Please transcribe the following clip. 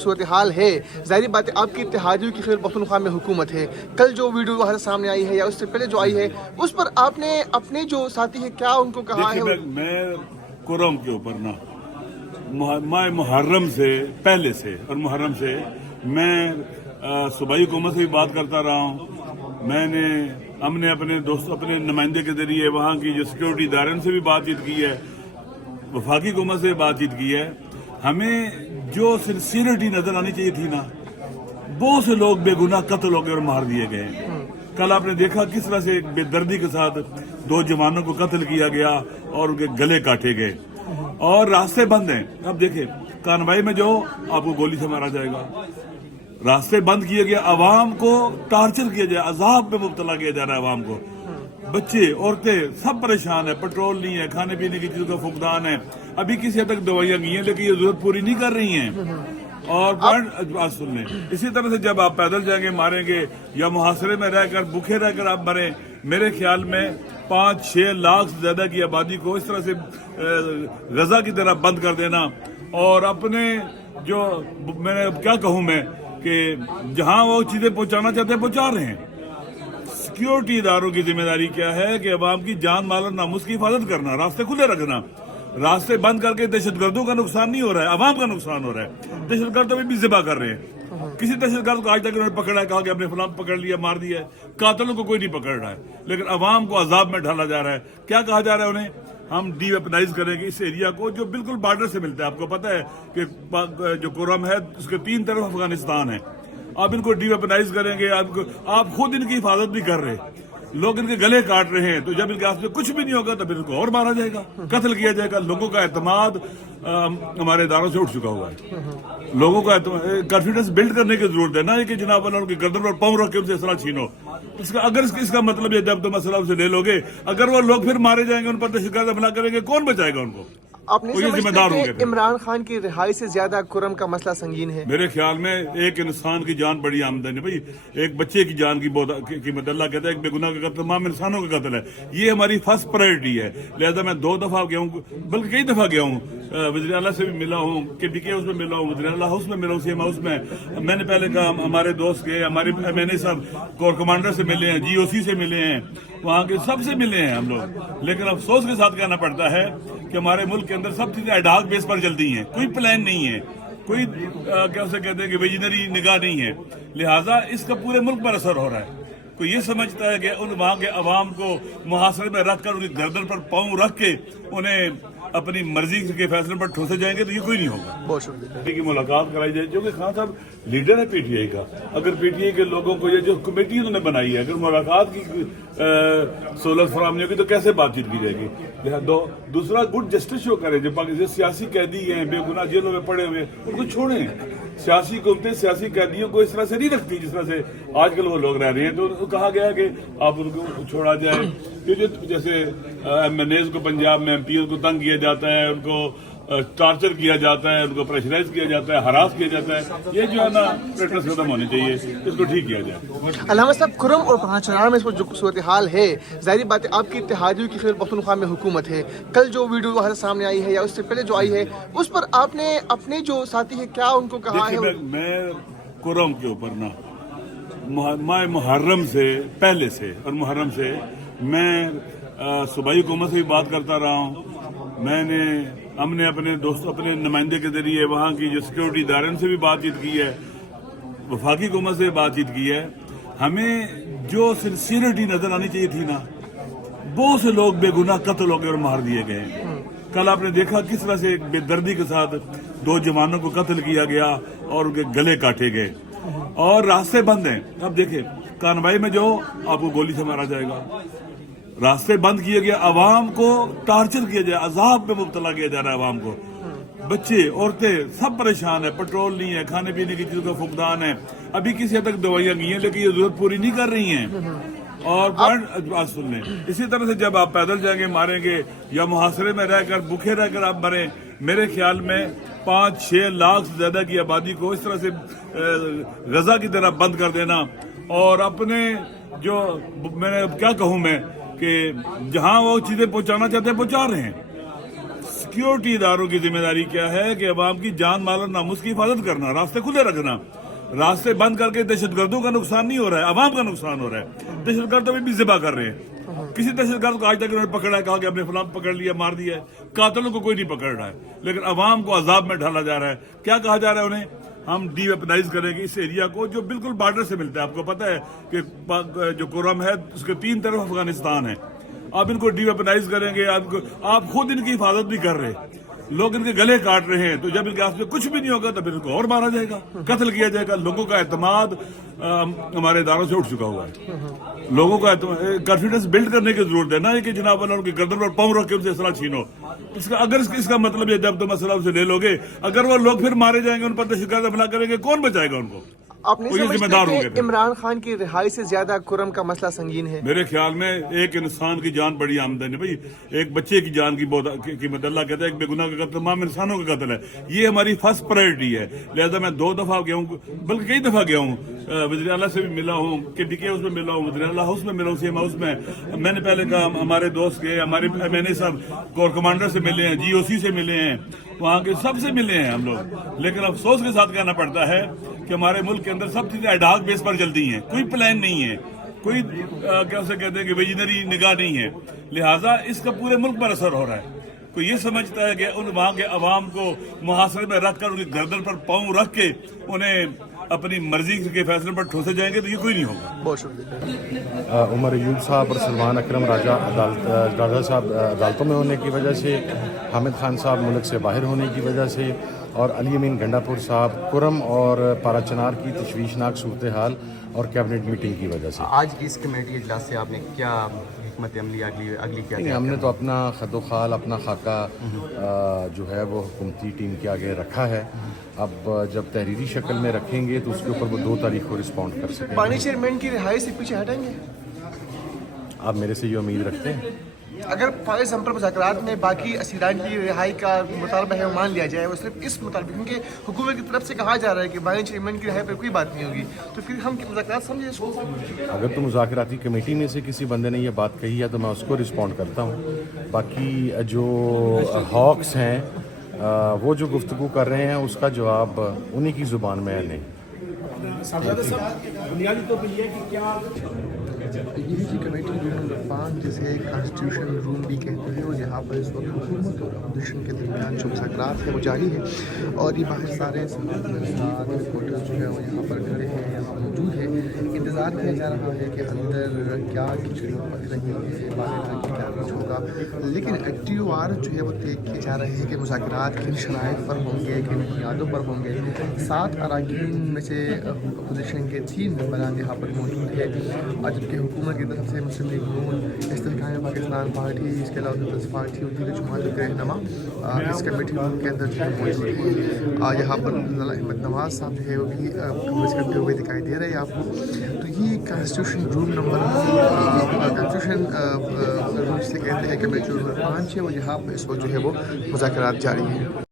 सूरत हाल है, ज़ाहिर बात है आपकी इत्तेहादियों की खैर पख्तूनख्वा में हुकूमत है। कल जो वीडियो वहाँ से सामने आई है या उससे पहले जो आई है, उस पर आपने अपने जो साथी है क्या उनको कहा है? मैं कुरम के ऊपर ना माह मुहर्रम से पहले से और मुहर्रम से मैं सूबाई हुकूमत से भी बात करता रहा हूँ। हमने अपने दोस्तों अपने नुमाइंदे के जरिए वहाँ की जो सिक्योरिटी इदारे से भी बातचीत की है, वफाकी हुकूमत से बातचीत की है। हमें जो सिंसियरिटी नजर आनी चाहिए थी ना, बहुत से लोग बेगुनाह कत्ल हो गए और मार दिए गए। कल आपने देखा किस तरह से बेदर्दी के साथ दो जवानों को कत्ल किया गया और उनके गले काटे गए और रास्ते बंद हैं। अब देखें कानवाई में जो आपको गोली से मारा जाएगा, रास्ते बंद किए गए, आवाम को टार्चर किया जाए, अजाब में मुब्तला किया जा रहा है आवाम को। बच्चे औरतें सब परेशान है, पेट्रोल नहीं है, खाने पीने की चीजों का फुकदान है। अभी किसी हद तक दवाइयां गई हैं लेकिन ये जरूरत पूरी नहीं कर रही हैं। और बात सुन लें, इसी तरह से जब आप पैदल जाएंगे मारेंगे या मुहासरे में रहकर भूखे रहकर आप मरें, मेरे ख्याल में 5-6 लाख से ज्यादा की आबादी को इस तरह से गजा की तरह बंद कर देना और अपने जो मैंने क्या कहूं मैं कि जहां वो चीजें पहुंचाना चाहते हैं पहुंचा रहे हैं। सिक्योरिटी इदारों की जिम्मेदारी क्या है कि अवाम की जान माल और नामुस की हिफाजत करना, रास्ते खुले रखना। रास्ते बंद करके दहशतगर्दों का नुकसान नहीं हो रहा है, अवाम का नुकसान हो रहा है। दहशतगर्द अभी भी जिबा कर रहे हैं। किसी दहशतगर्द को आज तक उन्होंने पकड़ा है, कहा कि अपने फलाम पकड़ लिया, मार दिया है। कातलों को कोई नहीं पकड़ रहा है, लेकिन अवाम को अजाब में ढाला जा रहा है। क्या कहा जा रहा है उन्हें? हम डीवेपनाइज करेंगे इस एरिया को जो बिल्कुल बॉर्डर से मिलता है। आपको पता है कि जो कुरम है उसके 3 तरफ अफगानिस्तान है। आप इनको डीवेपनाइज करेंगे, आप खुद इनकी हिफाजत नहीं कर रहे, लोग इनके गले काट रहे हैं। तो जब इनके हाथ में कुछ भी नहीं होगा तो फिर इनको और मारा जाएगा, कत्ल किया जाएगा। लोगों का एतमाद हमारे इदारों से उठ चुका हुआ है। लोगों का कॉन्फिडेंस बिल्ड करने की जरूरत है, ना कि जनाब वाला उनकी गर्दन पर पाँव रख के उनसे असला छीनो। इसका मतलब ये जब तुम असला उनसे ले लोगे, अगर वो लोग फिर मारे जाएंगे, उन पर दहशतगर्द हमला करेंगे, कौन बचाएगा उनको? आप नहीं समझते कि इमरान खान की रिहाई से ज्यादा कुरम का मसला संगीन है? मेरे ख्याल में एक इंसान की जान बड़ी आमदनी है भाई। एक बच्चे की जान की बहुत कीमत, अल्लाह कहता है एक बेगुनाह का कत्ल तमाम इंसानों का कत्ल है। ये हमारी फर्स्ट प्रायोरिटी है। लिहाजा मैं 2 दफा गया हूँ, बल्कि कई दफा गया हूँ, वज़ीर आला से भी मिला हूँ, KPK हाउस में मिला हूँ, वज़ीर आला हाउस में मिला हूँ, CM हाउस में। मैंने पहले कहा हमारे दोस्त गए, हमारे MNA साहब कोर कमांडर से मिले हैं, GOC से मिले हैं, वहाँ के सबसे मिले हैं हम लोग। लेकिन अफसोस के साथ कहना पड़ता है कि हमारे मुल्क के अंदर सब चीजें एडहॉक बेस पर चलती हैं, कोई प्लान नहीं है, कोई क्या उसे कहते हैं कि विजनरी निगाह नहीं है। लिहाजा इसका पूरे मुल्क पर असर हो रहा है। कोई ये समझता है कि उन वहाँ के अवाम को मुहासरे में रखकर उनकी गर्दन पर पाँव रख के उन्हें अपनी मर्जी के फैसले पर ठोसे जाएंगे तो ये कोई नहीं होगा। बहुत शुक्रिया की मुलाकात कराई जाए, जो कि खान साहब लीडर है PTI का। अगर PTI के लोगों को ये जो कमेटी उन्होंने बनाई है, अगर मुलाकात की सहूलत फराहम नहीं होगी तो कैसे बातचीत की जाएगी? दूसरा गुड जस्टिस शो करें। जो पाकिस्तान सियासी कैदी हैं, बेगुनाह जेलों में पड़े हुए, उनको छोड़ें। सियासी हुकूमतें सियासी कैदियों को इस तरह से नहीं रखती जिस तरह से आजकल वो लोग रह रहे हैं। तो कहा गया कि आप उनको छोड़ा जाए। ये जो जैसे MNAs को पंजाब में MPs को तंग किया जाता है, उनको टार्चर किया जाता है, उनको प्रेशराइज किया जाता है, हरास किया जाता है, ये जो है ना प्रैक्टिस खत्म होनी चाहिए, इसको ठीक किया जाए। अल्लामा साहब, कुरम और पहाड़ में इस जो सूरत हाल है, ज़ाहिर बात है आपकी इत्तेहादियों की खैर पख्तूनख्वा में हुकूमत है। कल जो वीडियो वहाँ से सामने आई है या उससे पहले जो आई है, उस पर आपने अपने जो साथी है क्या उनको कहा है? मैं कुरम के ऊपर ना माह मुहर्रम से पहले से और मुहर्रम से मैं सूबाई हुकूमत से भी बात करता रहा हूँ। हमने अपने दोस्तों अपने नुमाइंदे के जरिए वहाँ की जो सिक्योरिटी इदारे से भी बातचीत की है, वफाकी हुकूमत से बातचीत की है। हमें जो सिंसियरिटी नजर आनी चाहिए थी ना, बहुत से लोग बेगुनाह कत्ल हो गए और मार दिए गए। कल आपने देखा किस तरह से बेदर्दी के साथ 2 जवानों को कत्ल किया गया और उनके गले काटे गए और रास्ते बंद हैं। अब देखें कानवाई में जो आपको गोली से मारा जाएगा, रास्ते बंद किए गए, आवाम को टार्चर किया जाए, अजाब में मुब्तला किया जा रहा है आवाम को। बच्चे औरतें सब परेशान है, पेट्रोल नहीं है, खाने पीने की चीजों का फुकदान है। अभी किसी हद तक दवाइयां गई हैं लेकिन ये जरूरत पूरी नहीं कर रही हैं। और बात सुन लें, इसी तरह से जब आप पैदल जाएंगे मारेंगे या मुहासरे में रहकर भूखे रहकर आप मरें, मेरे ख्याल में 5-6 लाख से ज्यादा की आबादी को इस तरह से गजा की तरह बंद कर देना और अपने जो मैंने क्या कहूं मैं कि जहां वो चीजें पहुंचाना चाहते हैं पहुंचा रहे हैं। सिक्योरिटी इदारों की जिम्मेदारी क्या है कि अवाम की जान माल और नामुस की हिफाजत करना, रास्ते खुले रखना। रास्ते बंद करके दहशतगर्दों का नुकसान नहीं हो रहा है, अवाम का नुकसान हो रहा है। दहशतगर्द भी ज़िबा कर रहे हैं। किसी दहशतगर्द को आज तक उन्होंने पकड़ा है, कहा कि हमने फलां पकड़ लिया, मार दिया है। कातिलों को कोई नहीं पकड़ रहा है, लेकिन अवाम को अजाब में ढाला जा रहा है। क्या कहा जा रहा है उन्हें? हम डीवेपनाइज करेंगे इस एरिया को जो बिल्कुल बॉर्डर से मिलता है। आपको पता है कि जो कुरम है उसके 3 तरफ अफगानिस्तान है। आप इनको डीवेपनाइज करेंगे, आप खुद इनकी हिफाजत नहीं कर रहे, लोग इनके गले काट रहे हैं। तो जब इनके हाथ में कुछ भी नहीं होगा तो फिर इनको और मारा जाएगा, कत्ल किया जाएगा। लोगों का एतमाद हमारे इदारों से उठ चुका हुआ है। लोगों का कॉन्फिडेंस बिल्ड करने की जरूरत है ना, कि जनाब उनकी गर्दन पर पाँव रख के उनसे असला छीनो। इसका मतलब है जब तुम असला उनसे ले लोगे, अगर वो लोग फिर मारे जाएंगे, उन पर दहशतगर्द हमला करेंगे, कौन बचाएगा उनको? आप नहीं समझते कि इमरान खान की रिहाई से ज्यादा कुरम का मसला संगीन है? मेरे ख्याल में एक इंसान की जान बड़ी आमदन है भाई, एक बच्चे की जान की बहुत कीमत। अल्लाह कहता है एक बेगुनाह का कत्ल तमाम इंसानों का कत्ल है। ये हमारी फर्स्ट प्रायोरिटी है। लिहाजा मैं 2 दफा गया हूँ, बल्कि कई दफा गया हूँ, वज़ीर आला से भी मिला हूँ, KDK हाउस में मिला हूँ, वज़ीर आला हाउस में मिला हूँ, CM हाउस में। मैंने पहले कहा हमारे दोस्त गए, हमारे MNA साहब कोर कमांडर से मिले हैं, GOC से मिले हैं, वहाँ के सबसे मिले हैं हम लोग। लेकिन अफसोस के साथ कहना पड़ता है कि हमारे मुल्क के अंदर सब चीजें एडहॉक बेस पर चलती हैं, कोई प्लान नहीं है, कोई कैसे कहते हैं कि विजनरी निगाह नहीं है। लिहाजा इसका पूरे मुल्क पर असर हो रहा है। कोई ये समझता है कि उन वहाँ के अवाम को मुहासरे में रखकर उनकी गर्दन पर पाँव रख के उन्हें अपनी मर्जी के फैसले पर ठोसे जाएंगे, तो ये कोई नहीं होगा। बहुत शुक्रिया। उमर अयूब साहब और सलमान अकरम राजा साहब अदालतों में होने की वजह से, हामिद खान साहब मुल्क से बाहर होने की वजह से, और अली अमीन गंडापुर साहब कुरम और पाराचनार की तशवीशनाक सूरत हाल और कैबिनेट मीटिंग की वजह से। आज इस कमेटी इजलास से आपने क्या हिकमत अमली अगली क्या नहीं, हमने तो अपना खदोखाल, अपना खाका जो है वो हुकूमती टीम के आगे रखा है। अब जब तहरीरी शक्ल में रखेंगे तो उसके ऊपर वो 2 तारीख को रिस्पॉन्ड कर सकेंगे। पानी चेयरमैन की रिहाई से पीछे हटेंगे? आप मेरे से ये उम्मीद रखते हैं? अगर फाइज हम पर मुज़ाकरात में बाकी असीरान की रिहाई का मुतालबा है, मान लिया जाए, वो सिर्फ इस मुताबिक, क्योंकि हुकूमत की तरफ से कहा जा रहा है कि बानी चेयरमैन की रिहाई पर कोई बात नहीं होगी, तो फिर हम मुज़ाकरात समझे इसको? अगर तो मुज़ाकराती कमेटी में से किसी बंदे ने ये बात कही है तो मैं उसको रिस्पॉन्ड करता हूँ। बाकी जो हॉक्स हैं वो जो गुफ्तगू कर रहे हैं उसका जवाब उन्हीं की ज़ुबान में है। नहीं, ये जी कमेटी रूम नंबर 5, जिसे कॉन्स्टिट्यूशन रूम भी कहते हैं, और यहाँ पर इस वक्त हुकूमत और अपोजिशन के दरमियान जो मुज़ाकरात है वो जारी है। और ये बाहर सारे रिपोर्टर्स जो है वो यहाँ पर खड़े हैं, यहाँ मौजूद है। इंतज़ार किया जा रहा है कि अंदर क्या खिचड़ी पक रही है, बाहर क्या कुछ होगा। लेकिन TOR जो है वो तय किए जा रहे हैं कि मुज़ाकरात किन शराइत पर होंगे, किन बुनियादों पर होंगे। 7 अरकान में से अपोजिशन के 3 मेंबरान यहाँ पर मौजूद है, और जबकि हुकूमत की तरफ से मुस्लिम लीग नून, इस्तेहकाम पाकिस्तान पार्टी, इसके अलावा पीपल्स पार्टी और दीगर जमातों के रहनुमा इस कमेटी रूम के अंदर जो है मौजूद है। यहाँ पर अहमद नवाज साहब जो है वो भी कवरेज करते हुए दिखाई दे रहे हैं आपको। तो ये constitution room number constitution room से कहते हैं कमेटी नंबर 5 है, और यहाँ पर इस वक्त जो है वो मुज़ाकरात जारी है।